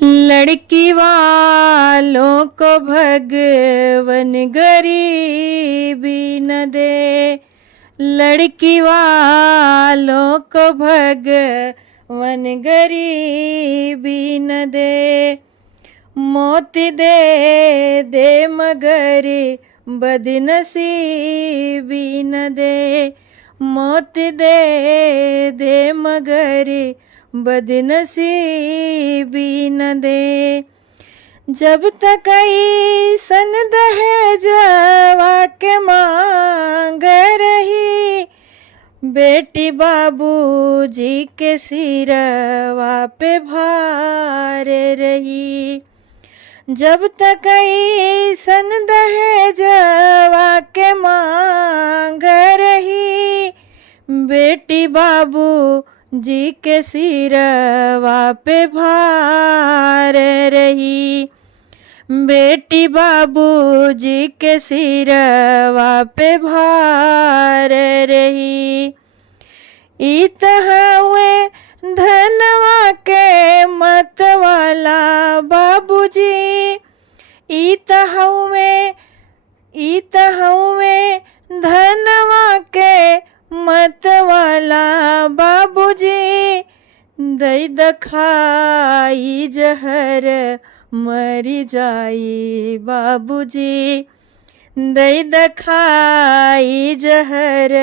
लड़की वालों को भगवन गरीबी न दे, लड़की वालों को भगवन गरीबी न दे। मौत दे दे मगर बदनसीबी न दे, मौत दे दे मगर बदनसीबी न दे। जब तक ऐसन दहेजवा के मांग रही, बेटी बाबूजी के सिरवा पे भार रही। जब तक ऐसन दहेजवा के मांग रही, बेटी बाबू जी के सिरवा पे भार रही, बेटी बाबू जी के सिरवा पे भार रही। इत हुए धनवा के मत वाला बाबूजी, इत हुए धनवा के मत वाला बाबूजी। दई दखाई जहर मरी जाई बाबूजी, दई दखाई जहर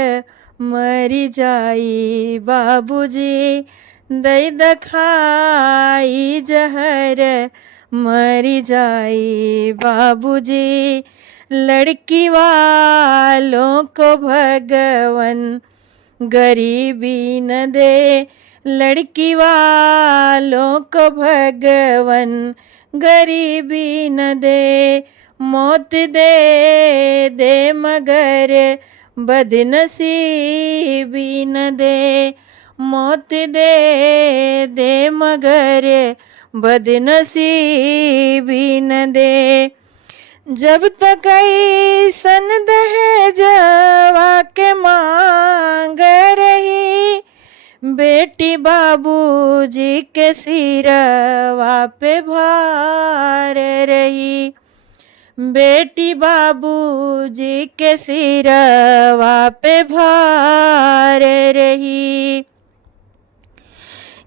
मरी जाई बाबूजी, दई दखाई जहर मरी जाई बाबूजी। लड़की वालों को भगवन गरीबी न दे, लड़की वालों को भगवन गरीबी न दे। मौत दे दे मगर बदनसीबी न दे, मौत दे दे मगर बदनसीबी न दे। जब तक ऐसन दहेजवा के मांग रही, बेटी बाबूजी के सिरवा पे भार रही, बेटी बाबूजी के सिरवा पे भार रही।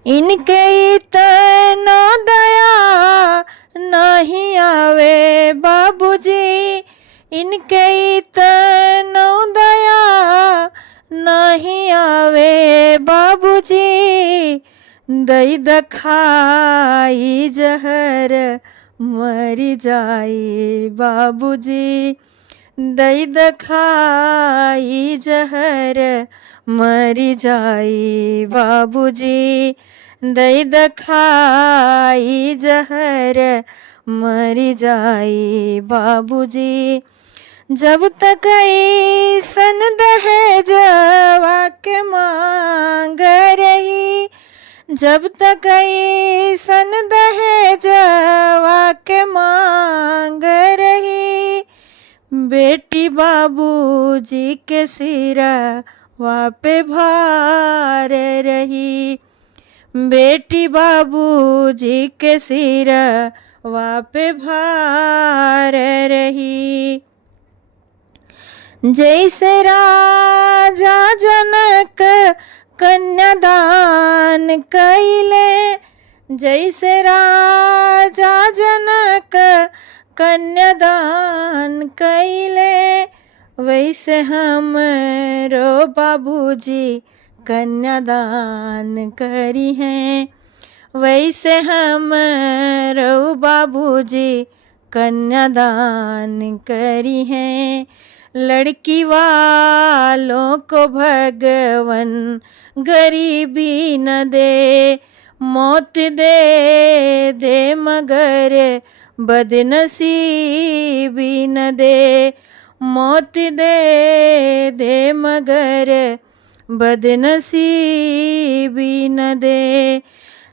इनके इतना दया नहीं आवे बाबूजी, इनके इतना दया नहीं आवे बाबूजी। दई दखाई जहर मरी जाई बाबूजी, दई दखाई जहर मरी जाई बाबूजी, दई दखाई जहर मरी जाई बाबूजी। जब तक ऐसन दहेजवा के मांग रही, जब तक ऐसन दहेजवा के मांग रही, बेटी बाबूजी के सिरवा पे भार रही, बेटी बाबूजी के सिरवा पे भार रही। जैसे राजा जनक कन्यादान कैले, जैसे राजा जनक कन्यादान कैले, वैसे हमरो बाबूजी कन्यादान करी हैं, वैसे हमरो बाबूजी कन्यादान करी हैं। लड़की वालों को भगवन गरीबी न दे, मौत दे दे मगर बदनसीबी न दे, मौत दे दे मगर बदनसीबी न दे।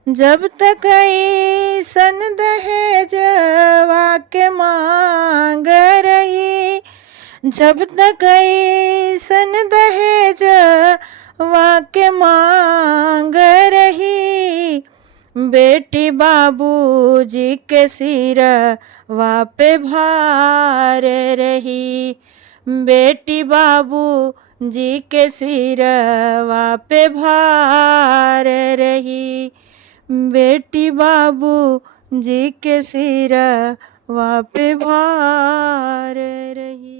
जब तक ऐसन दहेजवा के मांग रही, जब तक ऐसन दहेजवा के मांग रही, बेटी बाबूजी के सिरवा पे भार रही। बेटी बाबूजी के सिरवा पे भार रही। बेटी बाबूजी के सिरवा पे भार रही।